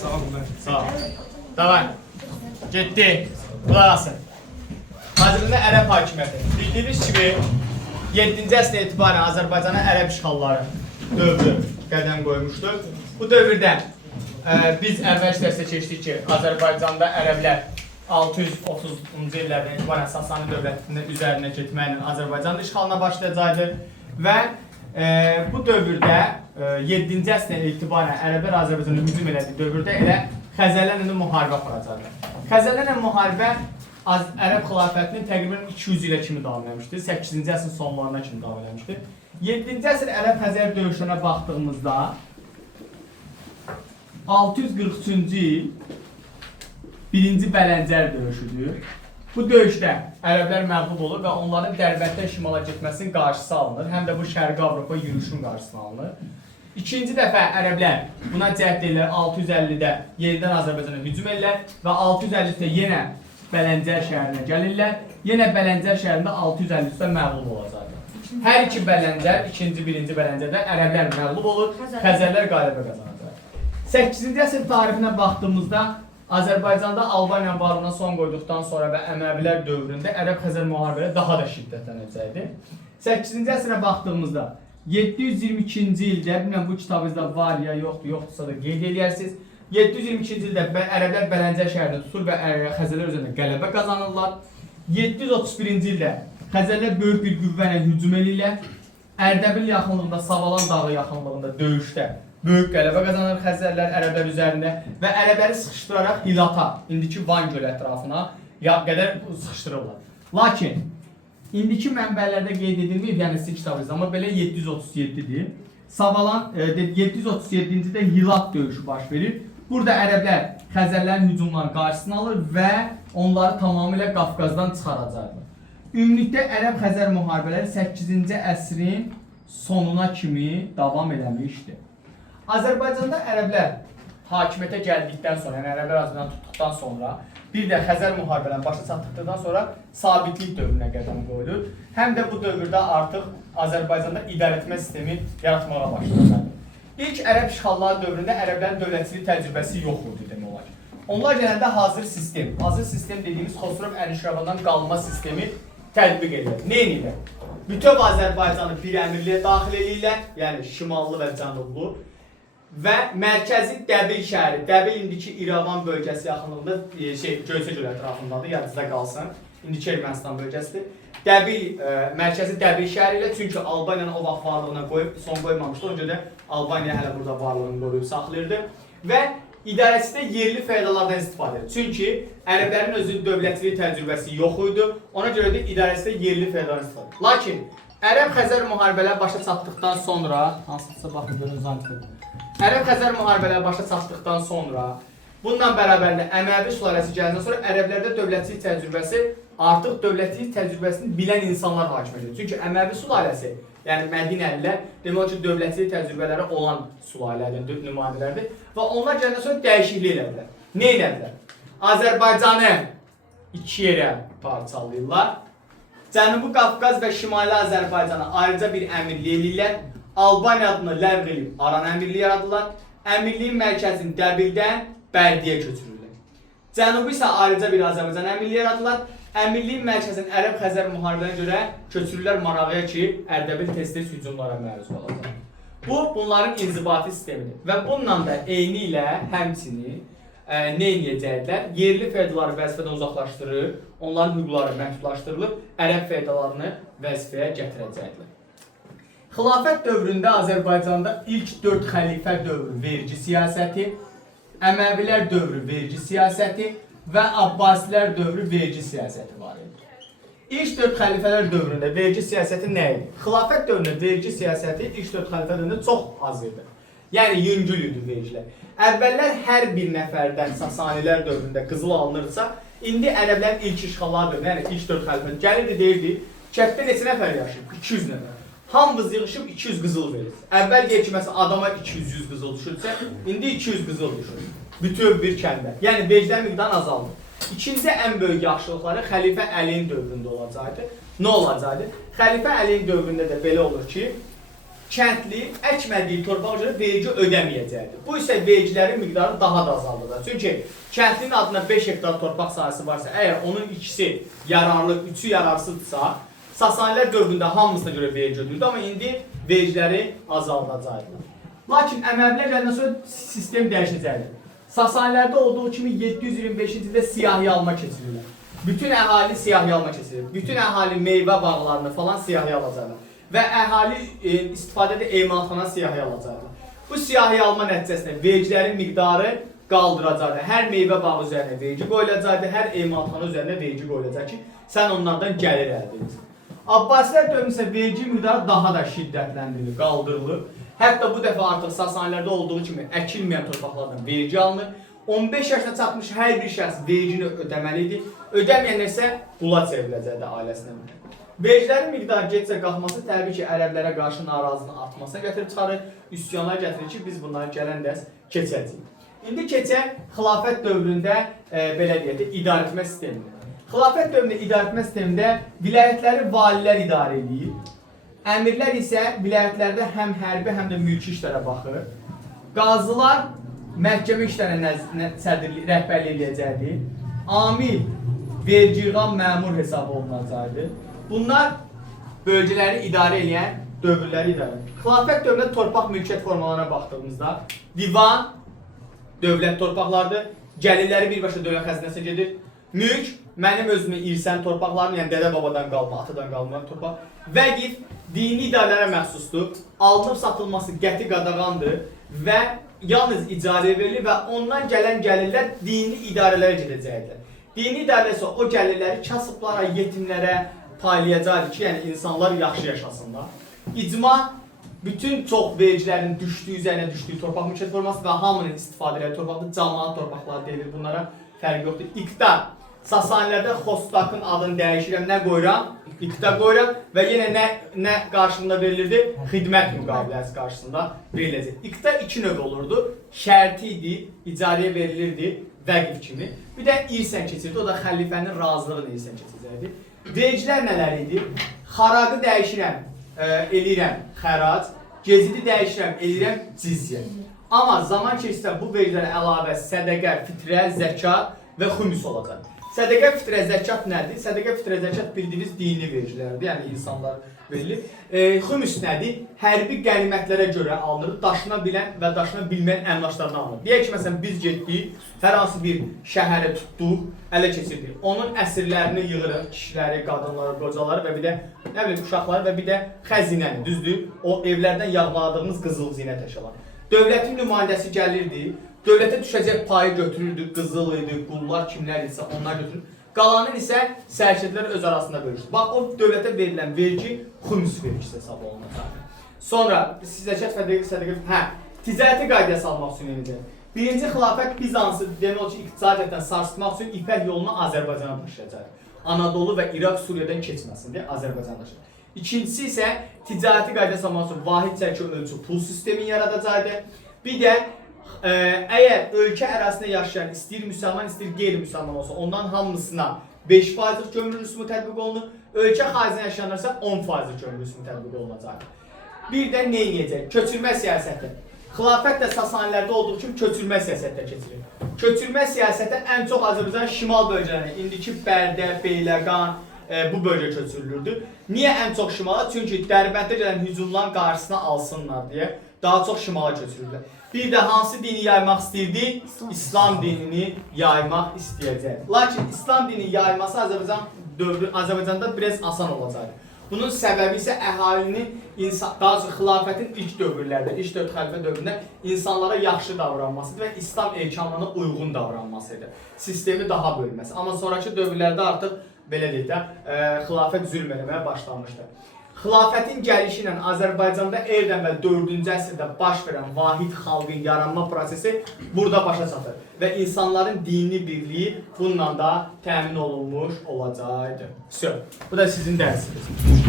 Sağ olun. Sağ ol. Davay. Getdi. Qulaq asın. Hazırında Ərəb hakimiyyəti. Bildiyiniz kimi 7-ci əsrdən etibarən Azərbaycana Ərəb işğalları dövrü qədəm qoymuşdur. Bu dövrdə biz əvvəl dərsə keçdik ki, Azərbaycanda ərəblər 630-cu illərdən etibarən Sasani dövlətinin üzərinə getməklə Azərbaycanın işğalına başlayacaqdı və bu dövrdə 7-ci əsrdən etibarən ərəblər Azərbaycana hücum elədiyi dövrdə elə Xəzərlərlə müharibə aparacaqdı. Xəzərlərlə müharibə Ərəb xilafətinin təqribən 200 ilə kimi davam etmişdir. 8-ci əsrin sonlarına kimi davam etmişdir. 7-ci əsr Ərəb-Xəzər döyüşlərinə baxdığımızda 643-cü il 1-ci Bələncər döyüşüdür. Bu döyüşdə ərəblər məğlub olur və onların Dərbətdən şimala getməsinin qarşısı alınır. Həm də bu Şərqi Avropa yürüşün qarşısını alınır. İkinci dəfə ərəblər buna cəhd edirlər 650-də yenidən Azərbaycana hücum edirlər və 653-də yenə Bələncər şəhərinə gəlirlər. Yenə Bələncər şəhərində 653-də məğlub olacaqlar. Hər iki Bələncər, ikinci, birinci Bələncərdə ərəblər məğlub olur, Xəzərlər qələbə qazanacaq. 8-ci əsr tarixinə baxdığımızda Azərbaycanda Albaniya varlığına son qoyduqdan sonra və Əməvilər dövründə Ərəb-Xəzər müharibələri daha da şiddətlənəcəkdir. 8-ci əsrə baxdığımızda 722-ci ildə, bilməm bu kitabınızda var ya yoxdur, yoxdursa da qeyd edərsiniz. 722-ci ildə ərəblər Bələncər şəhərini tutur və Xəzərlər üzərində qələbə qazanırlar. 731-ci ildə Xəzərlər böyük bir qüvvə ilə hücum edirlər. Ərdəbil yaxınlığında, Savalan dağı yaxınlığında döyüşdə böyük qələbə qazanır Xəzərlər ərəblər üzərində və ərəbləri sıxışdıraraq Hilata, indiki Van gölü ətrafına qədər sıxışdırırlar. Lakin indiki mənbələrdə qeyd edilməyib, yəni sizin kitabınızda, amma belə 737-dir. Savalan 737-ci Hilat döyüşü baş verir. Burada ərəblər Xəzərlərin hücumlarının qarşısını alır və onları tamamilə Qafqazdan çıxaracaqlar. Ümumilikdə Ərəb-Xəzər müharibələri 8-ci əsrin sonuna kimi davam eləmişdir. Azərbaycanda ərəblər hakimiyyətə gəldikdən sonra, yəni ərəblər Azərbaycanı tutduqdan sonra, bir də Xəzər müharibələrinin başa çatdıqdan sonra sabitlik dövrünə qədəm qoyulur. Həm də bu dövrdə artıq Azərbaycanda idarəetmə sistemi yaratmağa başlanır. İlk ərəb işğalları dövründə ərəblərin dövlətçilik təcrübəsi yox idi demək olar. Onlar genəldə hazır sistem dediyimiz Xosrov Ənişiravandan qalma sistemi tətbiq edirlər. Nə edirlər? Bütöv Azərbaycanı bir əmirliyə daxil edirlər, yəni şimallı və cənublu və mərkəzi Dəbil şəhəri, Dəbil indiki İrəvan bölgəsi yaxınlığında, Göyçə göl ətrafındadır, yadınızda qalsın, indiki Ermənistan bölgəsidir. Mərkəzi Dəbil şəhəri ilə, çünki Albaniyanın o vaxt varlığına son qoymamışdı, ona görə Albaniya hələ burada varlığını qoruyub saxlayırdı və idarəçidə yerli faydalardan istifadə edir. Çünki ərəblərin özünün dövlətçilik təcrübəsi yox idi, ona görə də idarəçidə yerli faydalardan istifadə edir. Lakin Ərəb-Xəzər müharibələri başa çatdıqdan sonra, hansısa baxın görün zantdır. Ərəb-Xəzər müharibələri başa çatdıqdan sonra, bununla bərabərlə Əməvi sülaləsi gələndən sonra ərəblərdə dövlətçilik təcrübəsi artıq dövlətçilik təcrübəsini bilən insanlar hakim edir. Çünki Əməvi sülaləsi, yəni Mədinəlilər, demək ki, dövlətçilik təcrübələri olan sülalələrdir, nümayəndələrdir və onlar gələndən sonra dəyişiklik elədilər. Nə elədilər? Azərbaycanı iki yerə parçalayırlar. Cənubi Qafqaz və Şimali Azərbaycana ayrıca bir əmirlik eləyirlər. Albaniya adını ləğv edib Aran əmirliyi yaradırlar. Əmirliyin mərkəzini Dəbildən Bərdiyə köçürürlər. Cənubi isə ayrıca bir Azərbaycan əmirliyi yaradırlar. Əmirliyin mərkəzini Ərəb-Xəzər müharibələrinə görə köçürürlər Marağaya ki, Ərdəbil tez-tez hücumlara məruz qalacaq. Bu, bunların inzibati sistemidir və bununla da eyni ilə həmçinin nə edəcəklər? Yerli feydaları vəzifədən uzaqlaşdırır, onların hüquqları məhdudlaşdırılıb, ərəb feydalarını vəzifəyə gətirəcəklər. Xilafət dövründə Azərbaycanda ilk 4 xəlifə dövrü vergi siyasəti, Əməvilər dövrü vergi siyasəti və Abbasilər dövrü vergi siyasəti var idi. İlk 4 xəlifələr dövründə vergi siyasəti nə idi? Xilafət dövründə vergi siyasəti ilk 4 xəlifə dövründə çox az idi. Yəni yüngül idi vergilər. Əvvəllər hər bir nəfərdən Sasanilər dövründə qızıl alınırsa, indi ərəblərin ilk işğalları dövründə, yəni ilk 4 xəlifə gəlirdi, deyirdi, kənddə neçə nəfər yaşayıb? 200 nəfər. Hamımız yığışıb 200 qızıl verir. Əvvəl deyir ki, məsələn, adama 200 qızıl düşürsə, indi 200 qızıl düşür. Bütöv bir kəndə. Yəni, vergilər miqdarı azaldı. İkinci ən böyük yaxşılıqları Xəlifə Əliyin dövründə olacaqdı. Nə olacaqdı? Xəlifə Əliyin dövründə də belə olur ki, kəndli əkmədiyi torpağa görə vergi ödəməyəcəkdir. Bu isə vergilərin miqdarı daha da azaldacaq. Çünki kəndlinin adına 5 hektar torpaq sahəsi varsa, əgər onun ikisi yararlı, üçü yararsızdırsa, Sasanilər dövründə hamısına görə vergi ödürdü, amma indi vergiləri azaldacaqdır. Lakin Əməvilər gələndən sonra sistem dəyişəcəkdir. Sasanilərdə olduğu kimi 725-ci ildə siyahıya alma keçirirlər. Bütün əhali siyahıya alma keçirir. Bütün əhali meyvə bağlarını falan siyahıya alacaqlar. Və əhali istifadədə emalatxana siyahıya alacaqlar. Bu siyahıya alma nəticəsində vergilərin miqdarı qaldıracaqdır. Hər meyvə bağı üzərinə vergi qoyulacaqdır, hər emalatxana üzərinə vergi qoyulacaq ki, sən onlardan gəlir əldə edirsən. Abbasilər dövründə isə vergi miqdarı daha da şiddətləndirilir, qaldırılır. Hətta bu dəfə artıq Sasanilərdə olduğu kimi əkilməyən torpaqlardan vergi alınır. 15 yaşına çatmış hər bir şəxs vergini ödəməlidir. Ödəməyənlər isə qula çevriləcəkdir ailəsinə. Vergilərin miqdarı getsə qalxması təbii ki, ərəblərə qarşı narazılığın artmasına gətirib çıxarır, üsyanlar gətirir ki, biz bunları gələn dərs keçəcəyik. İndi keçək xilafət dövründə belə deyək də idarəetmə sistemində. Xilafət dövründə idarəetmə sistemində vilayətləri valilər idarə edir. Əmirlər isə vilayətlərdə həm hərbi, həm də mülki işlərə baxır. Qazılar məhkəmə işlərə rəhbərlik edəcəkdir. Amil, vergiyğan məmur hesabı olunacaqdır. Bunlar bölgələri idarə edən dövrləri idarə edir. Xilafət dövründə torpaq mülkiyyət formalarına baxdığımızda divan dövlət torpaqlardır. Gəlirləri birbaşa dövlət xəzinəsinə gedir. Mülk, mənim özümün irsən torpaqlarım, yəni dədə-babadan qalma, atadan qalma torpaq. Vəqif, dini idarələrə məxsusdur. Alınıb satılması qəti qadağandır və yalnız icarəyə verilir və ondan gələn gəlirlər dini idarələrə gedəcəkdir. Dini idarələr isə o gəlirləri kasıblara, yetimlərə paylayacaqdır ki, yəni insanlar yaxşı yaşasınlar. İcma, bütün çox vergilərin üzərinə düşdüyü torpaq mülkiyyət forması və hamının istifadə edən torpaqdır, cəmaət torpaqları deyilir, bunlara fərq yoxdur. İqta, Sasanilərdə Xostakın adını dəyişirəm, nə qoyuram? İqta qoyuram və yenə nə qarşılığında verilirdi? Xidmət müqaviləsi qarşısında veriləcək. İqta iki növ olurdu. Şərti idi, icarəyə verilirdi, vəqif kimi. Bir də irsən keçirdi, o da xəlifənin razılığı ilə irsən keçəcəkdi. Vergilər nələr idi? Xaraqı dəyişirəm, eləyirəm xərac, gecidi dəyişirəm, eləyirəm cizyə. Amma zaman keçsə bu vergilərə əlavə sədəqə, fitrə, zəkat və xümus olacaq. Sədəqə, fitrə, zəkat nədir? Sədəqə, fitrə, zəkat bildiyiniz dini vergilərdir, yəni insanlar verilir. Xümus nədir? Hərbi qənimətlərə görə alınır, daşına bilən və daşına bilməyən əmlaklardan alınır. Deyək ki, məsələn, biz getdik, hər hansı bir şəhəri tutduq, ələ keçirdik. Onun əsirlərini yığırıq, kişiləri, qadınları, qocaları və bir də nə bilim, uşaqları və bir də xəzinəni, düzdür? O evlərdən yağmaladığımız qızıl zinət əşyalar. Dövlətin nümayəndəsi gəlirdi. Dövlətə düşəcək payı götürürdü, qızıl idi, qullar kimlər isə onlar götürür. Qalanın isə sərkərdələr öz arasında bölüşdü. Bax, o dövlətə verilən vergi xümus vergisi hesabı olunacaq. Sonra, zəkat sədəqə, ticarəti qaydaya salmaq üçün eləyəcək. Birinci xilafət Bizansı demək olar ki, iqtisadiyyatdan sarsıtmaq üçün İpək yolunu Azərbaycana daşıyacaq. Anadolu və İraq, Suriyadan keçməsin deyə Azərbaycana daşıyacaq. İkincisi isə ticarəti qaydaya salmaq üçün vahid çəki ölçü pul sistemi yaradacaqdır. Bir də əgər ölkə ərazisində yaşayan istəyir müsəlman, istəyir qeyri-müsəlman olsa, ondan hamısına 5%'lik gömrük rüsumu tətbiq olunur. Ölkə xaricində yaşayanlarsa 10%'lik gömrük rüsumu tətbiq olunacaq. Bir də nə edəcək? Köçürmə siyasəti. Xilafət də Sasanilərdə olduğu kimi köçürmə siyasətdə keçirir. Köçürmə siyasəti ən çox Azərbaycanın şimal bölgələrinə, indiki Bərdə, Beyləqan, bu bölgə köçürülürdü. Niyə ən çox şimala? Çünki Dərbənddə gələn hücumların qarşısına alsınlar deyə daha çox şimala köçürürlər. Bir də hansı dini yaymaq istəyirdi? İslam dinini yaymaq istəyəcək. Lakin İslam dini yayması Azərbaycanda biraz asan olacaq. Bunun səbəbi isə əhalinin, daha çox xilafətin ilk dövrlərdə, ilk 4 xəlifə dövründə insanlara yaxşı davranmasıdır və İslam erkanlarına uyğun davranmasıdır. Sistemi daha bölməsi. Amma sonraki dövrlərdə artıq belə deyək də, xilafət zülm eləməyə başlamışdı. Xilafətin gəlişi ilə Azərbaycanda erdən və 4-cü əsrdə baş verən vahid xalqın yaranma prosesi burada başa çatır və insanların dini birliyi bununla da təmin olunmuş olacaqdır. Bu da sizin dərsiniz.